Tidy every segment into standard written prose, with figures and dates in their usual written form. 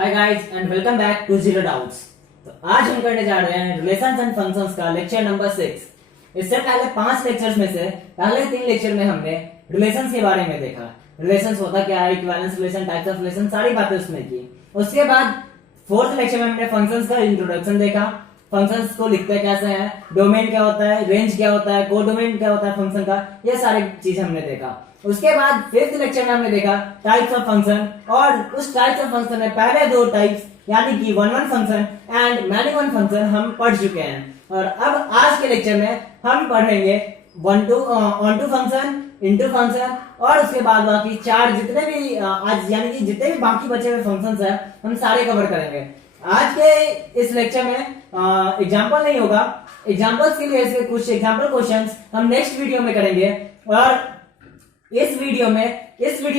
Hi guys and welcome back to zero doubts. तो आज हम करने जा रहे हैं रिलेशंस एंड फंक्शंस का लेक्चर नंबर 6। इससे पहले 5 लेक्चर्स में से पहले 3 लेक्चर में हमने रिलेशंस के बारे में देखा। रिलेशंस होता क्या है, equivalence relation, types of relation, सारी बातें उसमें की। उसके बाद 4th लेक्चर में हमने फंक्शंस का इंट्रोडक्शन देखा। फंक्शंस को लिखते कैसे हैं, डोमेन क्या होता है, रेंज क्या होता है, कोडोमेन क्या होता है फंक्शन का, ये सारी चीज हमने देखा। उसके बाद 5th लेक्चर में हमने देखा टाइप्स ऑफ फंक्शन, और उस टाइप्स ऑफ फंक्शन में पहले 2 टाइप्स यानी कि one function and many one function हम पढ़ चुके हैं। और अब आज के लेक्चर में हम पढ़ेंगे onto function, into function, और उसके बाद बाकी 4 जितने भी आज यानी कि जितने भी बाकी बचे हुए फंक्शंस हैं हम सारे कवर करेंगे। आज के इस लेक्चर में एग्जाम्पल नहीं होगा, एग्जाम्पल्स के लिए इसके कुछ एग्जाम्पल क्वेश्चंस हम नेक्स्ट वीडियो में करेंगे। और इस वीडियो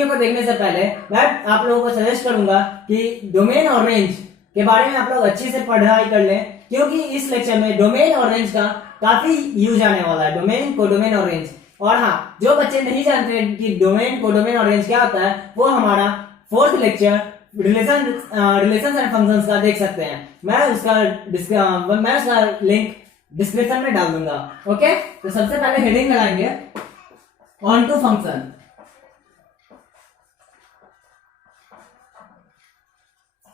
को देखने से पहले मैं आप लोगों को सजेस्ट करूंगा कि डोमेन और रेंज के बारे में आप लोग अच्छे से पढ़ाई कर लें, क्योंकि इस लेक्चर में डोमेन और रेंज का काफी यूज आने वाला है। डोमेन, कोडोमेन और रेंज। और हाँ, जो बच्चे नहीं जानते कि डोमेन, कोडोमेन और रेंज क्या होता है, वो हमारा 4th lecture relations and functions का देख सकते हैं। मैं उसका लिंक डिस्क्रिप्शन में डाल दूंगा। ओके, तो सबसे पहले हेडिंग लगाएंगे onto function.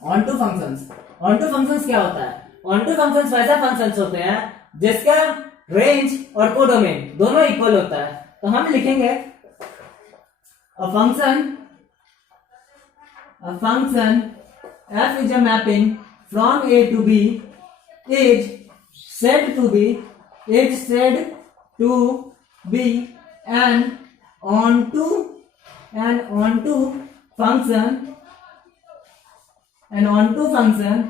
Onto functions क्या होता है? ऑन टू फंक्शंस वैसा फंक्शंस होते हैं जिसका रेंज और कोडोमेन दोनों इक्वल होता है। तो हम लिखेंगे a function f is a mapping from a to b is said to be an onto function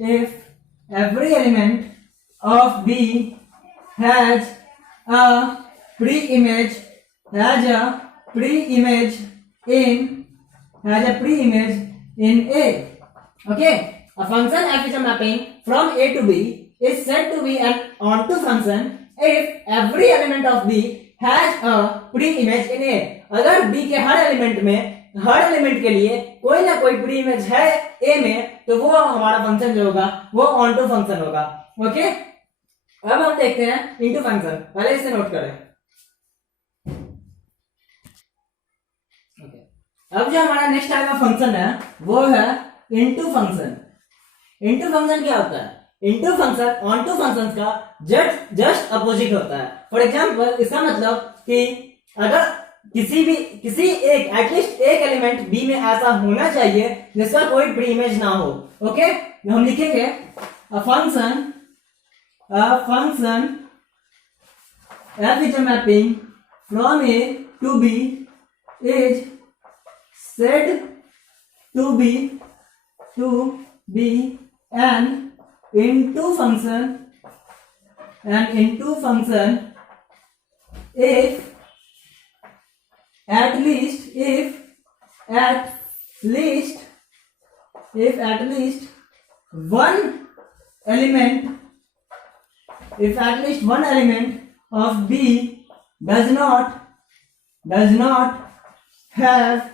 if every element of B has a pre-image in A. Okay, a function f is a mapping from A to B is said to be an onto function if every element of B has a pre-image in A. अगर B के हर element के लिए कोई ना कोई pre image है A में, तो वो हमारा फंक्शन जो होगा वो ऑन टू फंक्शन होगा। ओके, अब हम देखते हैं इनटू फंक्शन। पहले इसे नोट करें। अब जो हमारा नेक्स्ट टाइप का फंक्शन है वो है इनटू फंक्शन। इनटू फंक्शन क्या होता है? Into function onto function का जस्ट अपोजिट होता है। फॉर एग्जांपल, इसका मतलब कि अगर किसी एक एटलीस्ट एक एलिमेंट बी में ऐसा होना चाहिए जिसका कोई प्री इमेज ना हो। ओके, हम लिखेंगे a function f is a mapping from A to B is said to be an into function if at least one element of B does not have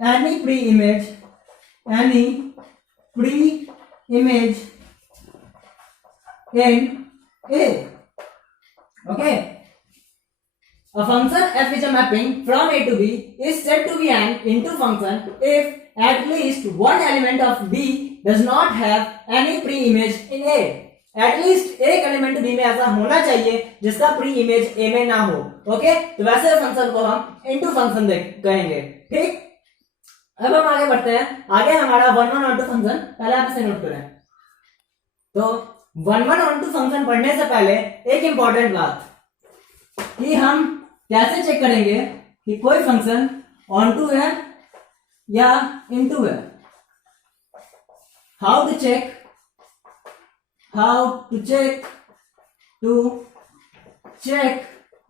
any pre-image in A. Okay, a function f is a mapping from A to B is said to be an into function if at least one element of B does not have any pre-image in A. At least एक element B में ऐसा होना चाहिए जिसका pre image A में ना हो। Okay, तो वैसे फंक्शन को हम इनटू फंक्शन कहेंगे। ठीक, अब हम आगे बढ़ते हैं। आगे हमारा वन ऑन टू फंक्शन, पहले आप इसे नोट करें। तो वन ऑन टू फंक्शन पढ़ने से पहले एक इंपॉर्टेंट बात कि हम कैसे चेक करेंगे कि कोई फंक्शन ऑन टू है या इनटू है। How to check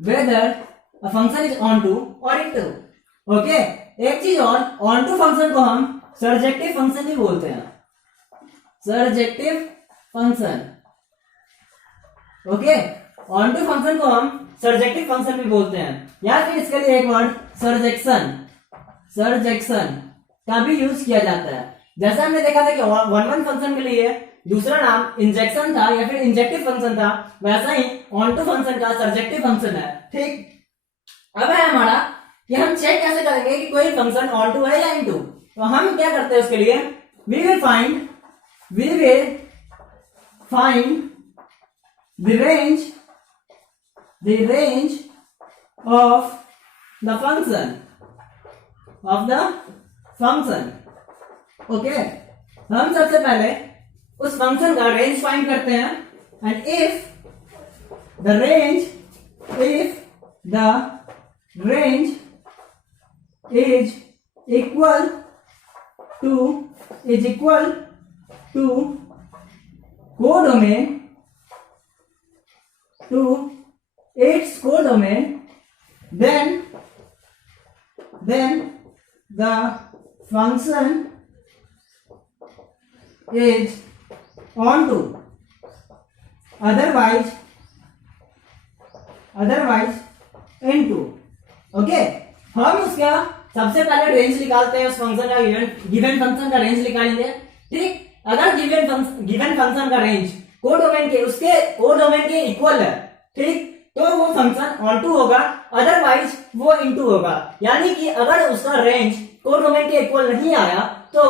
whether a function is onto or into। Okay, एक चीज और, onto फंक्शन को हम सर्जेक्टिव फंक्शन भी बोलते हैं। Surjective function okay, onto function को हम सर्जेक्टिव फंक्शन भी बोलते हैं, या फिर इसके लिए एक वर्ड सर्जेक्शन का भी यूज किया जाता है। जैसा हमने देखा था कि वन वन फंक्शन के लिए दूसरा नाम इंजेक्शन था या फिर इंजेक्टिव फंक्शन था, वैसा ही ऑन टू फंक्शन का सर्जेक्टिव फंक्शन है। ठीक, अब है हमारा कि हम चेक कैसे करेंगे कि कोई फंक्शन ऑन टू है या इन टू। तो हम क्या करते हैं उसके लिए, we will find the range of the function। Okay, हम सबसे पहले उस फंक्शन का रेंज फाइंड करते हैं, and if the range is equal to codomain to its codomain, then the function is onto, otherwise into। Okay, हम उसका सबसे पहले रेंज निकालते हैं, उस फंक्शन का गिवन फंक्शन का रेंज निकालेंगे। ठीक, अगर गिवन फंक्शन का रेंज कोडोमेन के इक्वल है, ठीक, तो वो फंक्शन ऑन टू होगा, अदरवाइज वो इनटू होगा। यानी कि अगर उसका रेंज कोडोमेन के इक्वल नहीं आया तो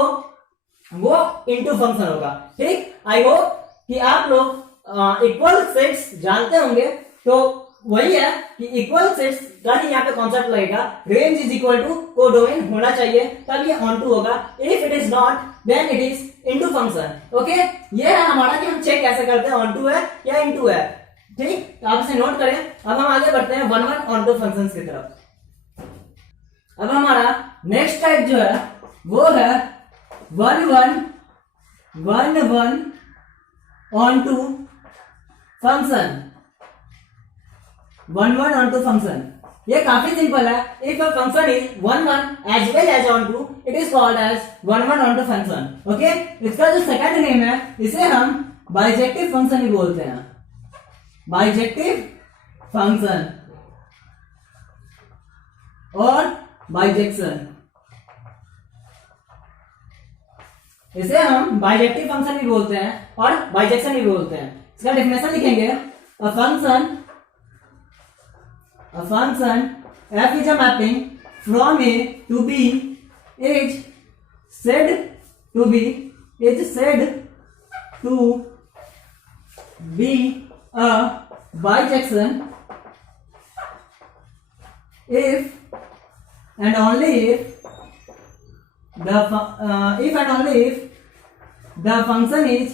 वो इनटू फंक्शन होगा। ठीक, आई होप कि आप लोग इक्वल सेट्स जानते होंगे। तो वही है कि इक्वल सेट्स का ही यहाँ पे कॉन्सेप्ट लगेगा, range is equal to codomain होना चाहिए, तब ये ऑन टू होगा। If it is not then it is into function. Okay, ये है हमारा कि हम चेक कैसे करते हैं ऑन टू है या इनटू है। ठीक, तो आप इसे नोट करें। अब हम आगे बढ़ते हैं one one onto functions की तरफ। अब हमारा नेक्स्ट टाइप जो है वो है one one onto function. One onto function, ये काफी सिंपल है। If a function is one as well as onto, it is called as one onto function. Okay, इसका जो second name है इसे हम bijective function ही बोलते हैं, बाइजेक्टिव फंक्शन और बाइजेक्शन। इसे हम बाइजेक्टिव फंक्शन भी बोलते हैं और बाइजेक्शन भी बोलते हैं। इसका डेफिनेशन लिखेंगे, अ function f is a mapping from a to b is said to be a bijection if and only if the function is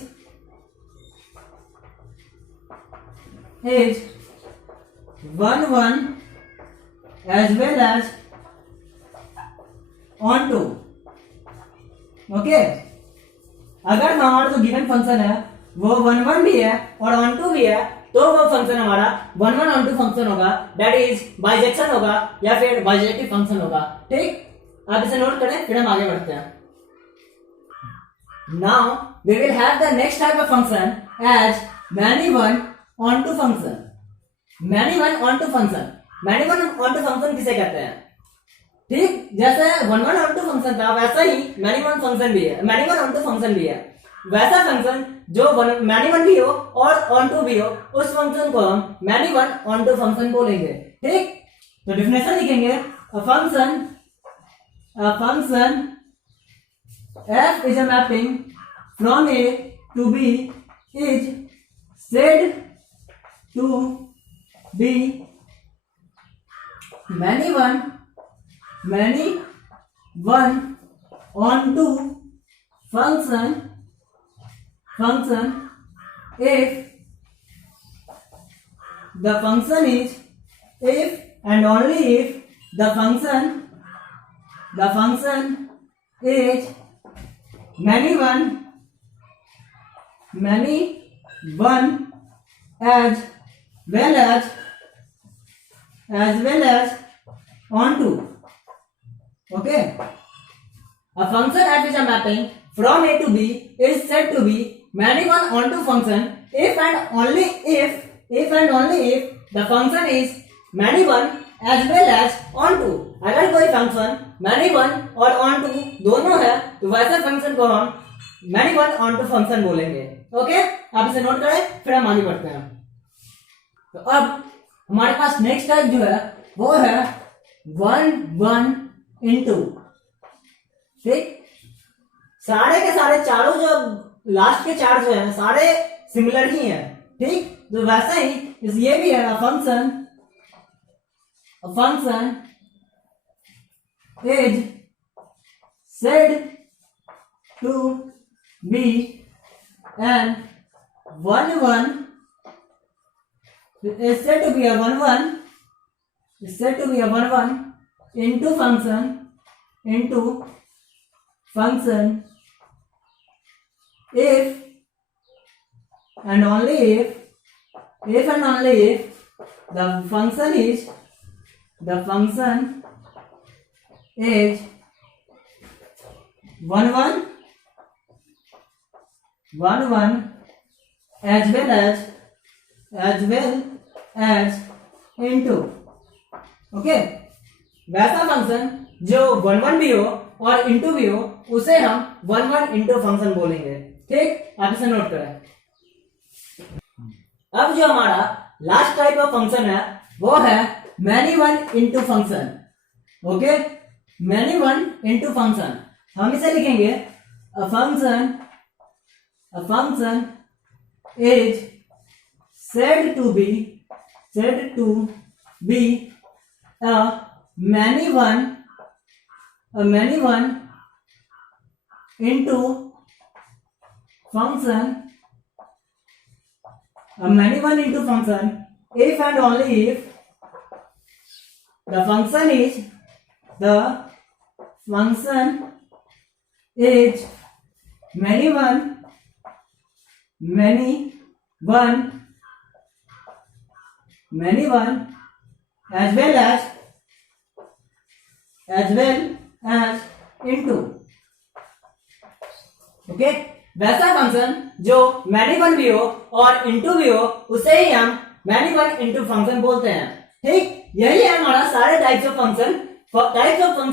one as well as on to। Okay, अगर हमारा जो given function है वो one भी है और on to भी है, तो वो फंक्शन हमारा वन ऑन टू फंक्शन होगा, दैट इज बाइजेक्शन होगा या फिर बाइजेक्टिव फंक्शन होगा। ठीक, आप इसे नोट करें, फिर हम आगे बढ़ते हैं। Now we will have the next type of function as many one onto function. Many one onto function किसे कहते हैं? ठीक, जैसे वन ऑन टू फंक्शन था वैसा ही मैनी वन फंक्शन भी है, many one onto function भी है। वैसा फंक्शन जो मैनी वन भी हो और ऑन टू भी हो, उस फंक्शन को हम many one onto function बोलेंगे। ठीक, तो डेफिनेशन लिखेंगे, a function f is a mapping from a to b is said to be many one on to function if the function is, if and only if the function is many one as well as on to। Okay, a function f is a mapping from a to b is said to be many one on to function if and only if if and only if the function is many one as well as onto. अगर कोई function many one और onto दोनों है तो वैसे function को हम many one onto function बोलेंगे। ओके, आप इसे नोट करें, फिर हम आगे बढ़ते हैं। तो अब हमारे पास नेक्स्ट टाइप जो है वो है 1 1 into। ठीक, सारे के सारे चारों जो लास्ट के चार जो है सारे सिमिलर ही हैं। ठीक, तो वैसे ही ये भी है function is said to be an 1 1 is said to be a 1 1 is said to be a 1 1 into function if and only if the function is 1 1 1 1 as well as into। Okay, वैसा function जो 1 1 भी हो और into भी हो उसे हम 1 1 into function बोलेंगे। ठीक, आप इसे नोट करें। अब जो हमारा लास्ट टाइप ऑफ फंक्शन है वो है many one into function. Okay, many one into function हम इसे लिखेंगे a function is said to be a many one into function if and only if the function is many one as well as into। Okay, वैसा function जो many one भी हो और into भी हो उसे ही हम मैनी वन इंटू फंक्शन बोलते हैं। ठीक, यही है हमारा सारे टाइप्स ऑफ फंक्शन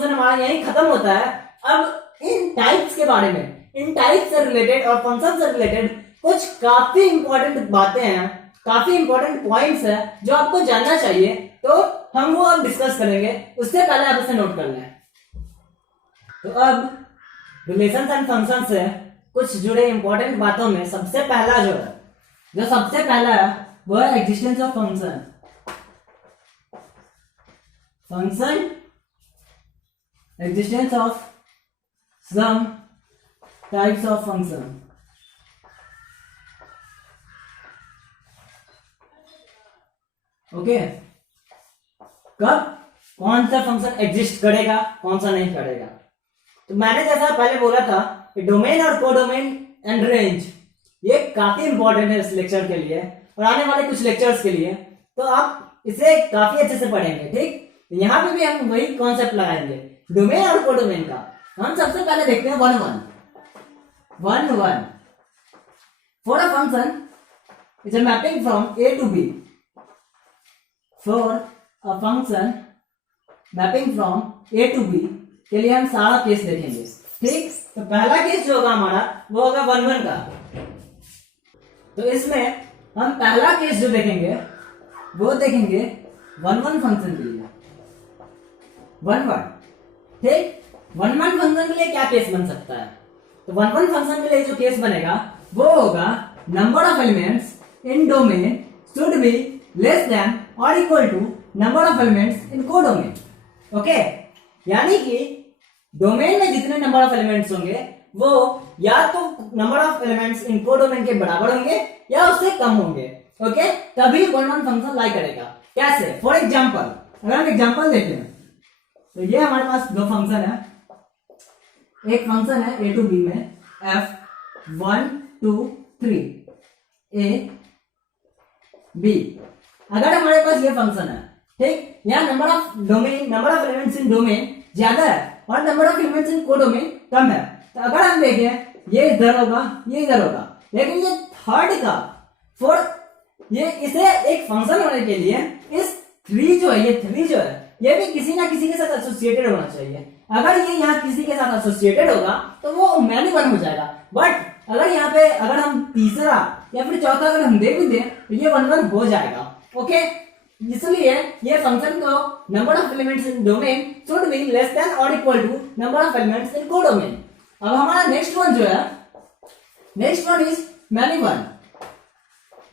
हमारा यही खत्म होता है। अब इन टाइप्स के बारे में, इन टाइप्स से रिलेटेड और फंक्शन से रिलेटेड कुछ काफी इंपॉर्टेंट बातें हैं, काफी इंपॉर्टेंट पॉइंट्स है जो आपको जानना चाहिए, तो हम वो अब डिस्कस करेंगे। उससे पहले आप इसे नोट कर लें। तो अब रिलेशंस एंड फंक्शन से कुछ जुड़े इंपॉर्टेंट बातों में सबसे पहला है वो है existence of existence of some types of function. Okay, कब कौन सा फंक्शन एग्जिस्ट करेगा, कौन सा नहीं करेगा। तो मैंने जैसा पहले बोला था कि डोमेन और कोडोमेन एंड रेंज ये काफी इंपॉर्टेंट है इस लेक्चर के लिए और आने वाले कुछ लेक्चर्स के लिए, तो आप इसे काफी अच्छे से पढ़ेंगे। ठीक, यहाँ पे भी हम वही कॉन्सेप्ट लगाएंगे डोमेन और कोडोमेन का। हम सबसे पहले देखते हैं 1 1 for a function is a mapping from A to B. For a function mapping from A to B के लिए हम सारा केस देखेंगे। ठीक, तो पहला केस जो होगा हमारा वो होगा 1 1 का। तो इसमें हम पहला केस जो देखेंगे वो देखेंगे 1 1 फंक्शन के लिए 1 1। ठीक, 1 1 फंक्शन के लिए क्या केस बन सकता है। तो 1 1 फंक्शन के लिए जो केस बनेगा वो होगा number of elements in domain should be less than और equal to number of elements in codomain. Okay, यानी कि डोमेन में जितने नंबर ऑफ एलिमेंट्स होंगे वो या तो number of elements in codomain के बराबर होंगे या उससे कम होंगे। ओके, तभी 1 1 फंक्शन लाई करेगा। कैसे? फॉर एग्जांपल, अगर हम एग्जांपल देखें तो ये हमारे पास दो फंक्शन है। एक फंक्शन है a टू b में f1 2 3 a b। अगर हमारे पास ये फंक्शन है, ठीक, यहाँ number of elements in domain ज्यादा है और number of elements in codomain कम है। तो अगर हम देखें ये इधर होगा, ये इधर होगा, लेकिन ये थर्ड का फॉर ये इसे एक फंक्शन होने के लिए इस 3 जो है, ये 3 जो है ये भी किसी ना किसी के साथ एसोसिएटेड होना चाहिए। अगर ये यहाँ किसी के साथ एसोसिएटेड होगा तो वो मैनी वन हो जाएगा। बट अगर यहाँ पे अगर हम तीसरा या फिर चौथा अगर हम दे भी दें तो ये 1 1 हो जाएगा। ओके, इसलिए ये फंक्शन को number of elements in domain should be less than और equal to number of elements in codomain. अब हमारा नेक्स्ट वन जो है, next one is many one.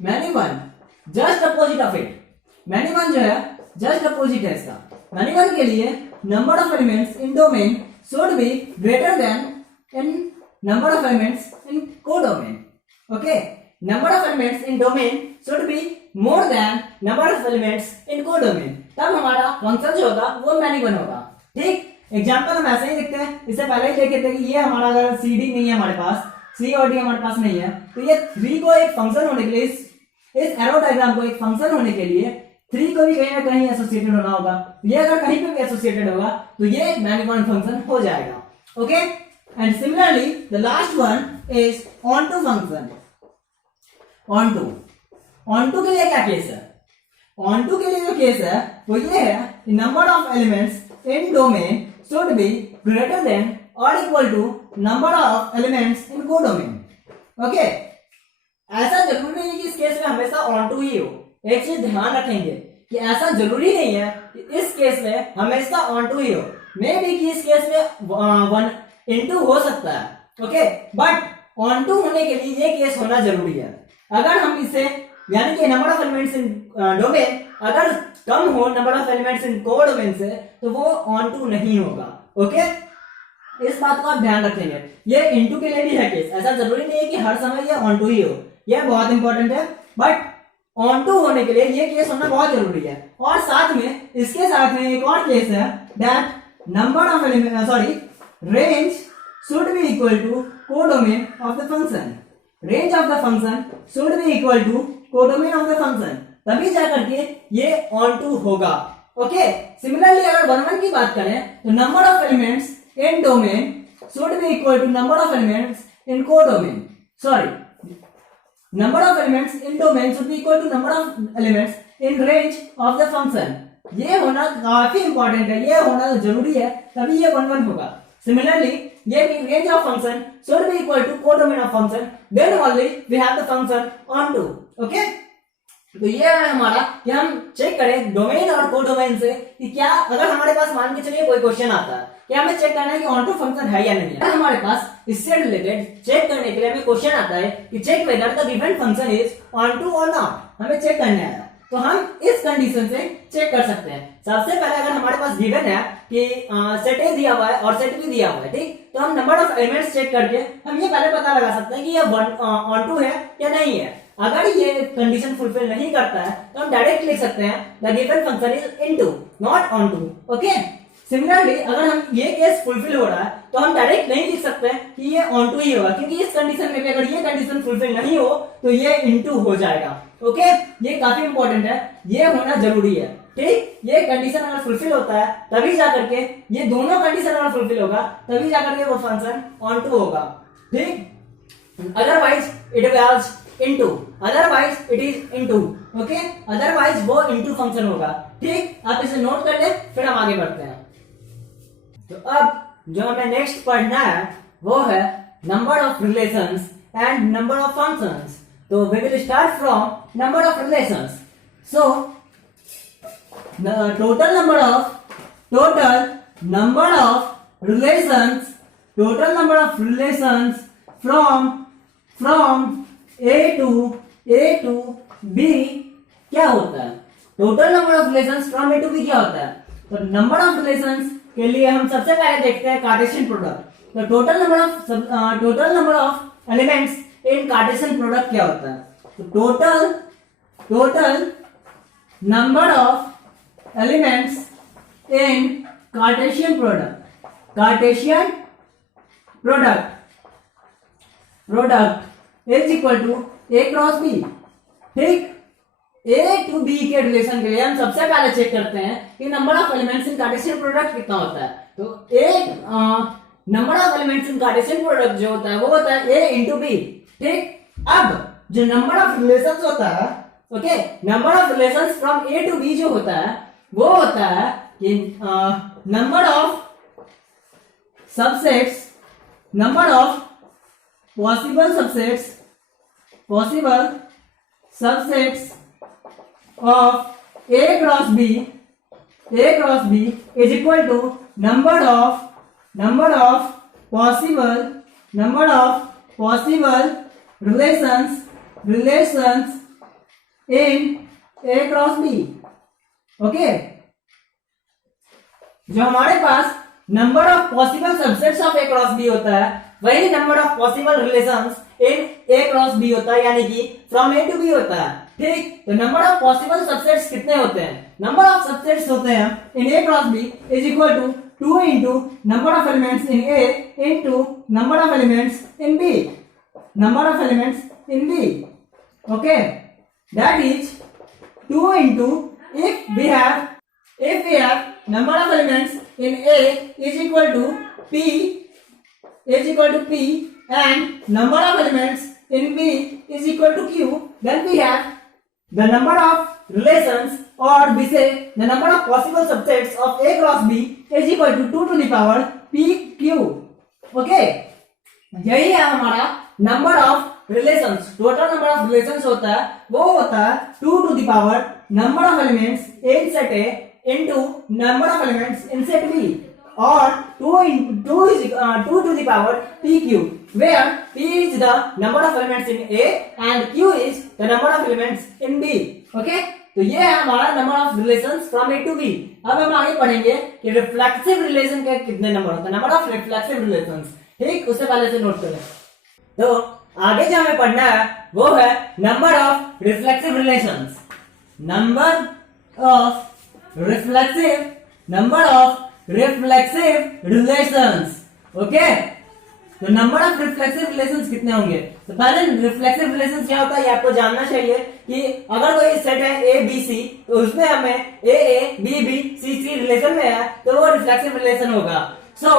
Many one just opposite of it. Many one जो है just opposite है इसका। Many one के लिए number of elements in domain should be greater then in number of elements in codomain. Okay, number of elements in domain should be more than number of elements in codomain, तब हमारा function जो होगा वो many one होगा। ठीक, example हम ऐसे ही देखते हैं। इससे पहले ही देखे थे कि ये हमारा अगर सी डी नहीं है हमारे पास, सी और डी हमारे पास नहीं है, तो ये 3 को एक फंक्शन होने के लिए, इस एरो डायग्राम को एक फंक्शन होने के लिए 3 को भी कहीं ना कहीं एसोसिएटेड होना होगा। ये अगर कहीं पे भी एसोसिएटेड होगा तो ये मैनी वन फंक्शन हो जाएगा। Okay, and similarly the last one is onto function. Onto, onto के लिए क्या केस है? ऑनटू के लिए जो केस है वो ये है कि number of elements in domain should be greater than और equal to number of elements in codomain. Okay, ऐसा जरूरी नहीं है कि इस केस में हमेशा ऑनटू ही हो। एक चीज ध्यान रखेंगे कि ऐसा जरूरी नहीं है कि इस केस में हमेशा ऑनटू ही हो। मे बी कि इस केस में 1 इनटू हो सकता है। ओके, बट ऑनटू होने के लिए ये केस होना जरूरी है। अगर हम इसे यानी कि number of elements in domain अगर कम हो number of elements in codomain से तो वो ऑनटू नहीं होगा। ओके, इस बात को आप ध्यान रखेंगे। ये इनटू के लिए भी है केस, ऐसा जरूरी नहीं है कि हर समय ये ऑनटू ही हो। ये बहुत इंपॉर्टेंट है, बट ऑनटू होने के लिए ये केस होना बहुत जरूरी है। और साथ में इसके साथ में एक और केस है that number of element range should be equal to codomain of the function. Range of the function should be equal to codomain of the function, तभी जाकर के ये ऑनटू होगा। ओके, सिमिलरली अगर 1 1 की बात करें तो number of elements in domain should be equal to number of elements in codomain. Sorry, number of elements in domain should be equal to number of elements in range of the function। ये होना काफी important है, ये होना जरूरी है, तभी ये 1 1 होगा। सिमिलरली ये भी range of function should be equal to codomain of function, then only we have the function onto। Okay, तो ये है हमारा कि हम चेक करें डोमेन और कोडोमेन से कि क्या अगर हमारे पास मान के चलिए कोई क्वेश्चन आता है कि हमें चेक करना है कि ऑनटू फंक्शन है या नहीं है। हमारे पास इससे रिलेटेड चेक करने के लिए हमें क्वेश्चन आता है कि check whether the given function is onto और नॉट, हमें चेक करना है। तो हम इस कंडीशन से चेक कर सकते हैं। सबसे पहले अगर हमारे पास गिवन है कि सेट ए दिया हुआ है और सेट बी दिया हुआ है, ठीक, तो हम नंबर ऑफ एलिमेंट्स चेक करके हम ये पहले पता लगा सकते हैं कि ये ऑनटू है या नहीं है। अगर ये कंडीशन फुलफिल नहीं करता है तो हम डायरेक्ट लिख सकते हैं the given function is into not onto. Okay, similarly अगर हम ये केस फुलफिल हो रहा है तो हम डायरेक्ट नहीं लिख सकते कि ये ऑनटू ही होगा, क्योंकि इस कंडीशन में भी अगर ये कंडीशन फुलफिल नहीं हो तो ये इनटू हो जाएगा। ओके, ये काफी इंपॉर्टेंट है, ये होना जरूरी है। ठीक, ये कंडीशन अगर फुलफिल होता है तभी जाकर के ये दोनों कंडीशन अगर फुलफिल होगा तभी जाकर के वो फंक्शन ऑनटू होगा। ठीक, otherwise it was into, otherwise it is into. Okay, otherwise वो इनटू फंक्शन होगा। ठीक, आप इसे नोट कर ले, फिर हम आगे बढ़ते हैं। तो अब जो हमें नेक्स्ट पढ़ना है वो है number of relations and number of functions. तो we will start from number of relations. So total number of relations from A to B क्या होता है? Total number of relations from A to B क्या होता है? तो number of relations के लिए हम सबसे पहले देखते हैं कार्टेशियन प्रोडक्ट। तो total number of elements in Cartesian product क्या होता है? तो total number of elements in Cartesian product is equal to A cross B. ठीक, ए टू बी के रिलेशन के लिए हम सबसे पहले चेक करते हैं कि number of elements in Cartesian product कितना होता है। तो A number of elements in Cartesian product जो होता है वो होता है ए इंटू बी। ठीक, अब जो नंबर ऑफ रिलेशंस होता है okay, number of relations from A to B जो होता है वो होता है कि number of subsets, number of possible subsets of A cross B is equal to number of possible relations in A cross B. Okay, जो हमारे पास number of possible subsets of A cross B होता है वही number of possible relations in A cross B होता है, यानी कि फ्रॉम ए टू बी होता है। ठीक, तो नंबर ऑफ पॉसिबल सबसेट्स कितने होते हैं? नंबर ऑफ सबसेट्स होते हैं in A cross B is equal to 2 into number of elements in A into number of elements in B, okay, that is 2 into if we have number of elements in A is equal to P and number of elements in B is equal to Q, then we have the number of relations, or we say the number of possible subsets of A cross B is equal to 2 to the power PQ। okay, यही है हमारा number of relations. Total number of relations होता है वो होता है 2 to the power number of elements in set A into number of elements in set B, or 2 to the power PQ, where P is the number of elements in A and Q is the number of elements in B। okay, तो ये है हमारा number of relations from A to B. अब हम आगे पढ़ेंगे कि reflexive relation के कितने नंबर होते हैं, नंबर ऑफ रिफ्लेक्सिव रिलेशंस। ठीक, उससे पहले से नोट करें। तो आगे जो हमें पढ़ना है वो है number of reflexive relations, number of reflexive relations. Okay, तो नंबर ऑफ रिफ्लेक्सिव रिलेशंस कितने होंगे? तो पहले रिफ्लेक्सिव रिलेशंस क्या होता है ये आपको जानना चाहिए कि अगर कोई सेट है ए बी सी तो उसमें हमें A B B C C relation में है तो वो रिफ्लेक्सिव रिलेशन होगा। तो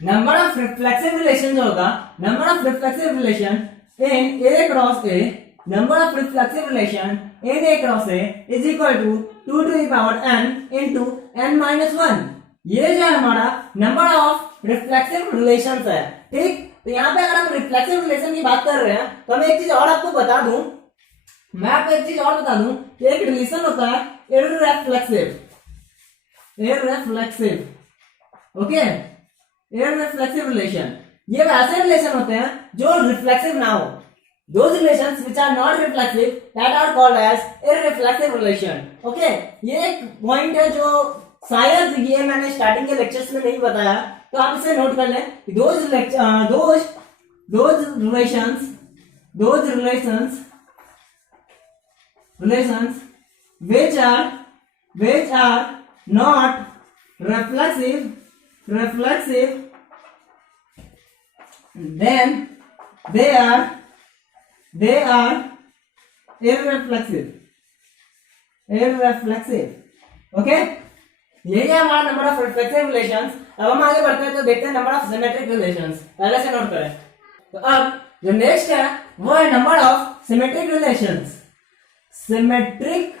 नंबर ऑफ रिफ्लेक्सिव रिलेशन जो होगा, number of reflexive relation in A cross A, number of reflexive relation in A cross A is equal to 2 to the power n into n minus 1। ये जो हमारा number of reflexive relations है। ठीक, तो यहाँ पे अगर हम रिफ्लेक्सिव रिलेशन की बात कर रहे हैं तो मैं एक चीज और आपको बता दूं, कि एक रिलेशन होता है इररिफ्लेक्सिव। ओके, इररिफ्लेक्सिव रिलेशन, ये वैसे रिलेशन होते हैं जो रिफ्लेक्सिव ना हो। Those relations which are not reflexive that are called as irreflexive relation। okay, ये एक पॉइंट है जो शायद ये मैंने स्टार्टिंग के लेक्चर्स में नहीं बताया, तो आप इसे नोट कर लें। those relations which are not reflexive then they are irreflexive। Okay, यही है हमारा नंबर ऑफ रिफ्लेक्सिव रिलेशंस। अब हम आगे बढ़ते हैं तो देखते हैं नंबर ऑफ सिमेट्रिक रिलेशंस। पहले से नोट करें। तो अब जो नेक्स्ट है वो है number of symmetric relations. Symmetric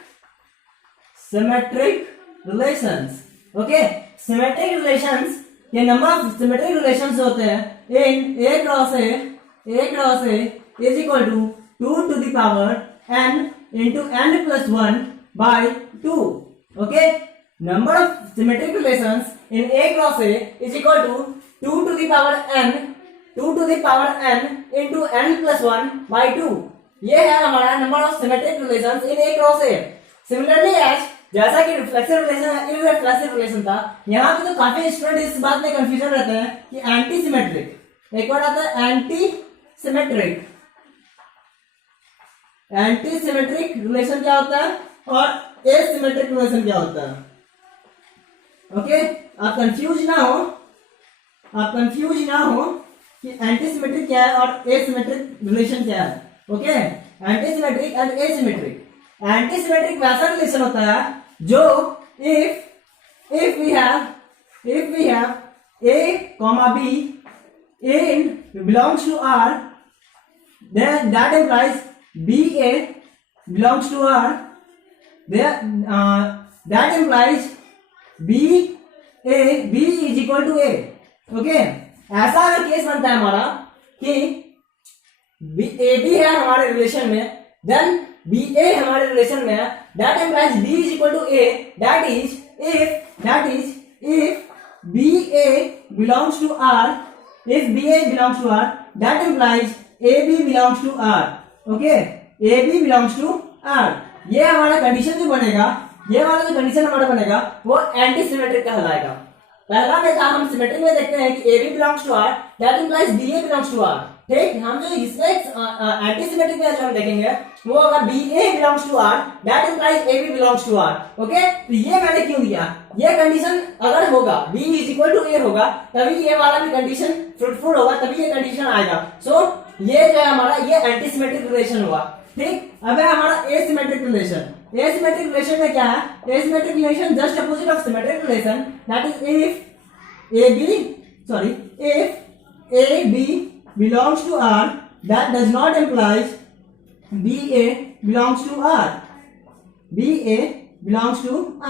relations. Okay, symmetric relations के नंबर ऑफ सिमेट्रिक रिलेशंस होते हैं in A cross A is equal to 2 to the power n into n plus 1 by 2। okay, number of symmetric relations in A cross A is equal to 2 to the power n into n plus 1 by 2। ये है हमारा number of symmetric relations in A cross A. Similarly as जैसा कि reflexive relation irreflexive relation था, यहाँ पे तो काफी स्टूडेंट इस बात में कंफ्यूजन रहते हैं कि एंटी सिमेट्रिक, एक वर्ड आता है एंटी सिमेट्रिक रिलेशन क्या होता है और एसिमेट्रिक रिलेशन क्या होता है। ओके, आप कंफ्यूज ना हो कि एंटी सिमेट्रिक क्या है और एसिमेट्रिक रिलेशन क्या है। Okay, anti symmetric and asymmetric. Anti symmetric वैसा रिलेशन होता है जो if we have a comma b in belongs to R, then that implies BA belongs to R, there that implies B is equal to A. Okay, ऐसा अगर case बनता है हमारा कि ए बी है हमारे रिलेशन में, देन बी ए हमारे रिलेशन में है, that implies B is equal to A, that is if B A belongs to R, if B A belongs to R, that implies A B belongs to R. Okay, A B belongs to R, ये हमारा condition जो बनेगा, ये वाला जो condition हमारा बनेगा वो एंटी सिमेट्रिक कहलाएगा। पहला में था हम सिमेट्रिक में देखते हैं कि A B belongs to R, that implies B A belongs to R. ठीक, हम जो इसमें एंटी सिमेट्रिक में जो हम देखेंगे वो अगर B A belongs to R, that implies A B belongs to R. Okay, तो ये मैंने क्यों दिया, ये कंडीशन अगर होगा B is equal to A होगा तभी ये वाला भी कंडीशन फ्रूटफुल होगा, तभी ये कंडीशन आएगा। सो ये जो है हमारा ये एंटी सिमेट्रिक रिलेशन हुआ। ठीक, अब है हमारा एसिमेट्रिक रिलेशन। एसिमेट्रिक रिलेशन में क्या है, asymmetric relation just opposite of symmetric relation, that is if A B belongs to R, that does not imply B A belongs to R, B A belongs to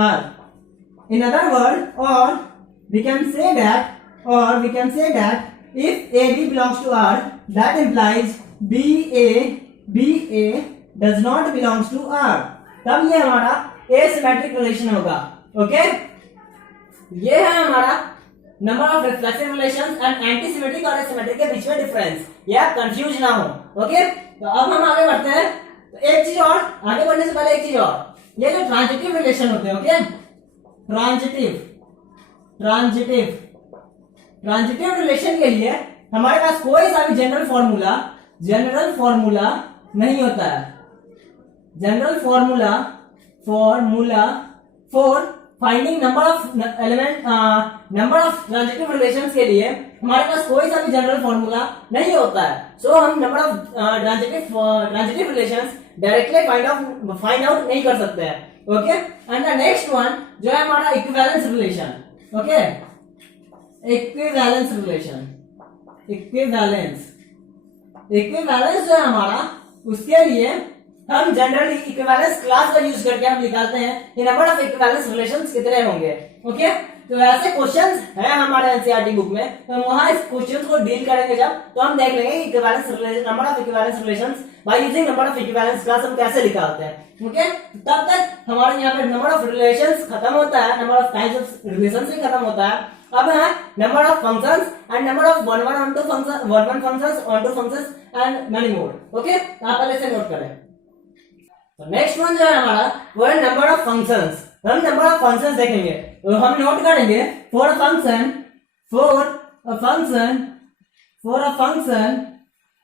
R, in other words, or we can say that if A B belongs to R, that implies B A does not belongs to R, तब ये हमारा asymmetric relation होगा। Okay, ये है हमारा number of reflexive relations and anti symmetric और symmetric के बीच में डिफरेंस, ये आप कंफ्यूज ना हो। ओके, तो अब हम आगे बढ़ते हैं। तो एक चीज और, आगे बढ़ने से पहले एक चीज और, ये जो ट्रांजिटिव रिलेशन होते हैं, ओके, ट्रांजिटिव रिलेशन के लिए हमारे पास कोई सा भी जनरल फॉर्मूला नहीं होता है। General formula for finding number of transitive relations के लिए हमारे पास कोई सा भी जनरल फॉर्मूला नहीं होता है। सो हम number of transitive relations directly find out नहीं कर सकते हैं। Okay, and the next one जो है हमारा इक्विवेलेंस रिलेशन। ओके, इक्विवेलेंस जो है हमारा, उसके लिए हम जनरली इक्विवेलेंस क्लास का यूज करके हम निकालते हैं कि नंबर ऑफ इक्विवेलेंस रिलेशंस कितने होंगे। ओके, तो ऐसे क्वेश्चंस है हमारे एनसीईआरटी बुक में, तो वहां इस क्वेश्चंस को डील करेंगे जब, तो हम देख लेंगे number of equivalence relations by using number of equivalence class हम कैसे निकालते हैं। ओके, तब तक हमारे यहाँ पे नंबर ऑफ रिलेशंस खत्म होता है, number of types of relations भी खत्म होता है। अब है number of functions and number of one functions and many more. Okay, आप पहले से नोट करें। तो नेक्स्ट वन जो है हमारा वो है नंबर ऑफ फंक्शंस। हम नंबर ऑफ फंक्शंस देखेंगे, तो हम नोट करेंगे for a function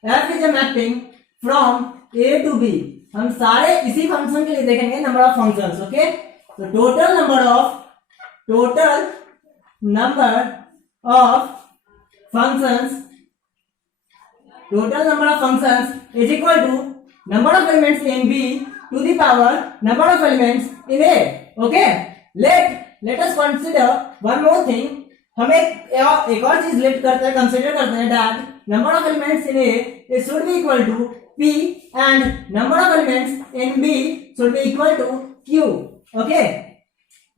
f is a mapping from a to b। हम सारे इसी फंक्शन के लिए देखेंगे नंबर ऑफ फंक्शंस। ओके, तो total number of functions is equal to number of elements in B to the power number of elements in A. Okay, let us consider one more thing. हम एक और चीज consider करते हैं that number of elements in A it should be equal to P and number of elements in B should be equal to Q. Okay,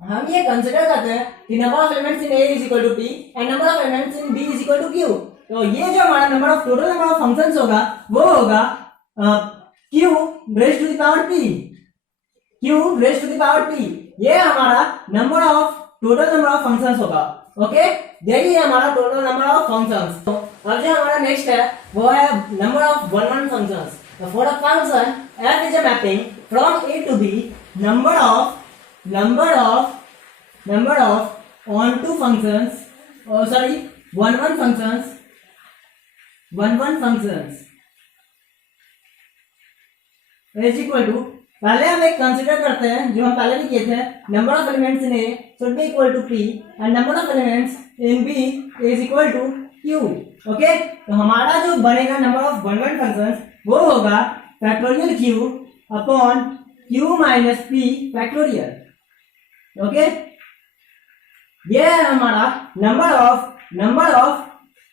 हम ये consider करते हैं कि number of elements in A is equal to P and number of elements in B is equal to Q. तो ये जो हमारा total number of functions होगा वो होगा Q raised to the power P। ये हमारा टोटल नंबर ऑफ फंक्शंस होगा। ओके, यही है हमारा टोटल नंबर ऑफ फंक्शंस। तो अब जो हमारा नेक्स्ट है वो है नंबर ऑफ वन फंक्शंस। तो for a function f is a mapping from a to b, number of onto functions, one functions is equal to, पहले हम एक कंसीडर करते हैं जो हम पहले भी किए थे, number of elements in A should be equal to P and number of elements in B is equal to Q. Okay, तो हमारा जो बनेगा नंबर ऑफ वन फंक्शंस वो होगा factorial Q upon Q minus P factorial. Okay, ये है हमारा number of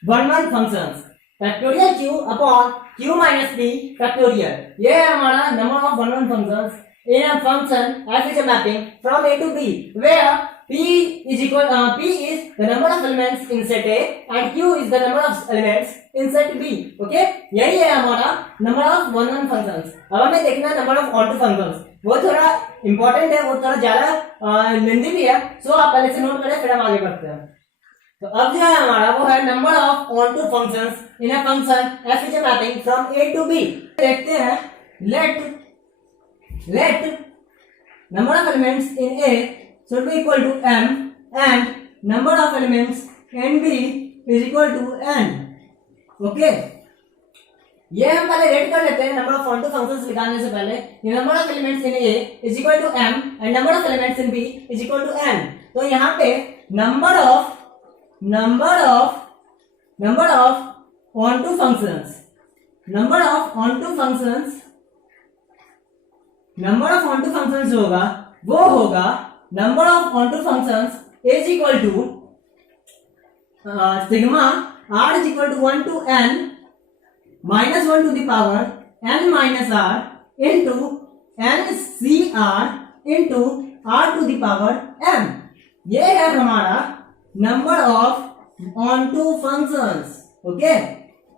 one functions. Factorial q upon q minus p factorial. ये है हमारा number of one one functions in a function f is a mapping from a to b where p is the number of elements in set a and q is the number of elements in set b। Okay, यही है हमारा number of one one functions. अब हमें देखना है number of onto functions, वो थोड़ा important है, वो थोड़ा ज्यादा लेंथी भी है, सो आप पहले से नोट करें फिर हम आगे बढ़ते हैं। तो अब जो है हमारा वो है number of onto functions in a function f is a mapping from a to b। देखते हैं, let number of elements in A should be equal to m and number of elements in B is equal to n। Okay, ये हम पहले रेट कर लेते हैं number of onto functions निकालने से पहले। Number of elements in A is equal to m and number of elements in b is equal to n। तो यहाँ पे number of onto functions जो होगा वो होगा number of onto functions is equal to sigma r is equal to 1 to n minus 1 to the power n minus r into n c r into r to the power m। ये है हमारा number of onto functions. Okay,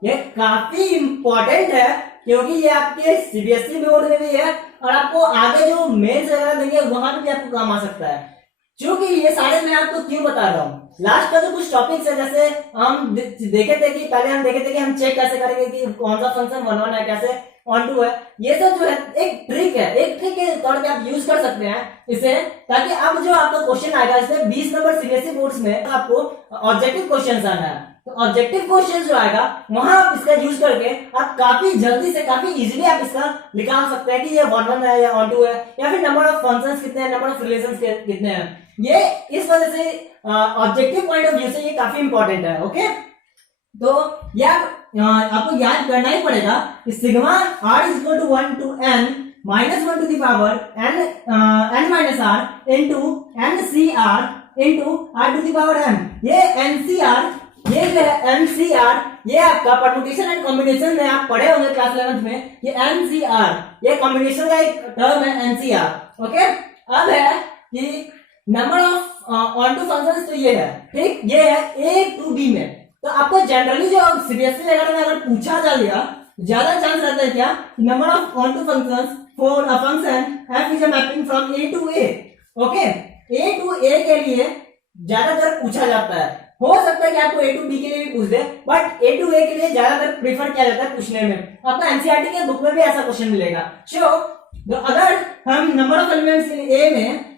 ये काफी important है क्योंकि ये आपके CBSE board में भी है और आपको आगे जो मेंस वगैरह देंगे वहां पे भी आपको काम आ सकता है। क्योंकि ये सारे मैं आपको क्यों बता रहा हूँ, लास्ट का जो कुछ टॉपिक्स है, जैसे हम देखे थे कि पहले हम देखे थे कि हम चेक कैसे करेंगे कि कौन सा फंक्शन वन वन है, कैसे ऑन टू है, ये सब जो है एक ट्रिक के तौर पे आप यूज कर सकते हैं इसे, ताकि अब जो आपका क्वेश्चन आएगा इसमें 20 नंबर सीबीएसई बोर्ड्स में आपको ऑब्जेक्टिव क्वेश्चन आना है। तो ऑब्जेक्टिव क्वेश्चन जो आएगा वहां आप इसका यूज करके आप काफी जल्दी से काफी इजीली आप इसका निकाल सकते हैं कि ये वन वन है या ऑन टू है, या फिर नंबर ऑफ फंक्शंस कितने हैं, नंबर ऑफ रिलेशंस कितने हैं। ये इस वजह से ऑब्जेक्टिव पॉइंट ऑफ व्यू से ये काफी इंपॉर्टेंट है। ओके, तो आपको याद करना ही पड़ेगा कि sigma r is equal to 1 to n minus 1 to the power n minus r into n c r into r to the power m। ये NCR, ये जो है NCR, ये आपका परम्यूटेशन एंड कॉम्बिनेशन में आप पढ़े होंगे क्लास 11th में। ये NCR, ये कॉम्बिनेशन का एक टर्म है NCR। ओके, अब है कि number of onto functions, तो ये है ठीक, ये है A to B में। तो आपको जनरली जो सीबीएसई वगैरह में अगर पूछा जाएगा ज्यादा चांस रहता है क्या, number of onto functions for a function f is a mapping from A to A। Okay, A to A के लिए ज्यादातर पूछा जाता है, हो सकता है कि आपको A to B के लिए भी पूछ दे, बट A to A के लिए ज्यादातर प्रीफर किया जाता है पूछने में। आपको एनसीईआरटी के बुक में भी ऐसा क्वेश्चन मिलेगा। तो अगर हम number of elements in A में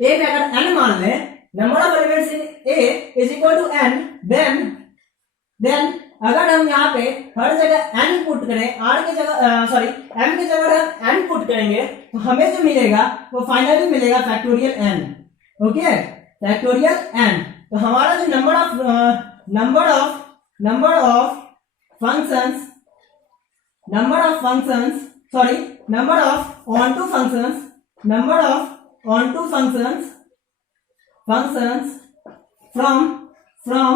अगर n मान लें, number of elements in A is equal to n, then अगर हम यहाँ पे हर जगह n पुट करें, r की जगह m की जगह हम n पुट करेंगे तो हमें जो मिलेगा वो फाइनली मिलेगा factorial n। Okay, factorial n। तो हमारा जो number of onto functions from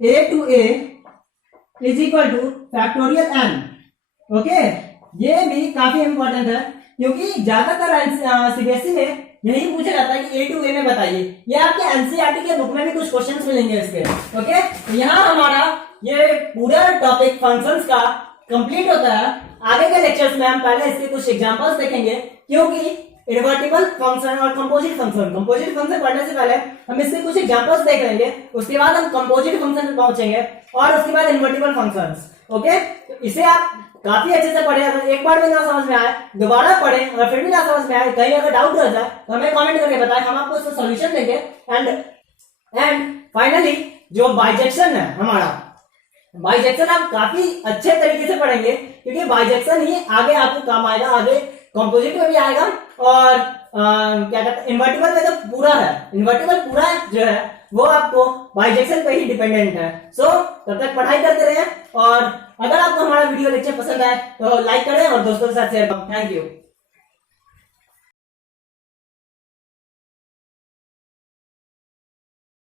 A to A is equal to factorial n। Okay, ये भी काफी इंपॉर्टेंट है क्योंकि ज्यादातर सीबीएसई में यही पूछा जाता है कि A to A में बताइए। ये आपके एनसीईआरटी के बुक में भी कुछ क्वेश्चंस मिलेंगे इसके। ओके, तो यहाँ हमारा ये पूरा टॉपिक फंक्शंस का कंप्लीट होता है। आगे के लेक्चर्स में हम पहले इसके कुछ एग्जांपल्स देखेंगे, क्योंकि इनवर्टिबल फंक्शन और कंपोजिट फंक्शन पढ़ने से पहले हम इसके कुछ एग्जांपल्स देख लेंगे, उसके बाद हम कंपोजिट फंक्शन पे पहुंचेंगे और उसके बाद इनवर्टिबल फंक्शंस। ओके, तो इसे आप काफी अच्छे से पढ़े, अगर एक बार भी ना समझ में आए दोबारा पढ़े और फिर भी ना समझ में आए, कहीं अगर डाउट रह जाए तो हमें कमेंट करके बताएं, हम आपको इसका सॉल्यूशन देंगे। एंड फाइनली जो बाइजेक्शन है हमारा, बाइजेक्शन आप काफी अच्छे तरीके से पढ़ेंगे क्योंकि बाइजेक्शन ही आगे आपको काम आएगा, आगे कंपोजिट में भी आएगा और क्या कहते हैं इन्वर्टिबल में तो पूरा है, इन्वर्टिबल पूरा जो है वो आपको बाइजेक्शन पे ही डिपेंडेंट है। सो तब तक पढ़ाई करते रहें और अगर आपको हमारा वीडियो लेक्चर पसंद आए तो लाइक करें और दोस्तों के साथ शेयर करें। Thank you.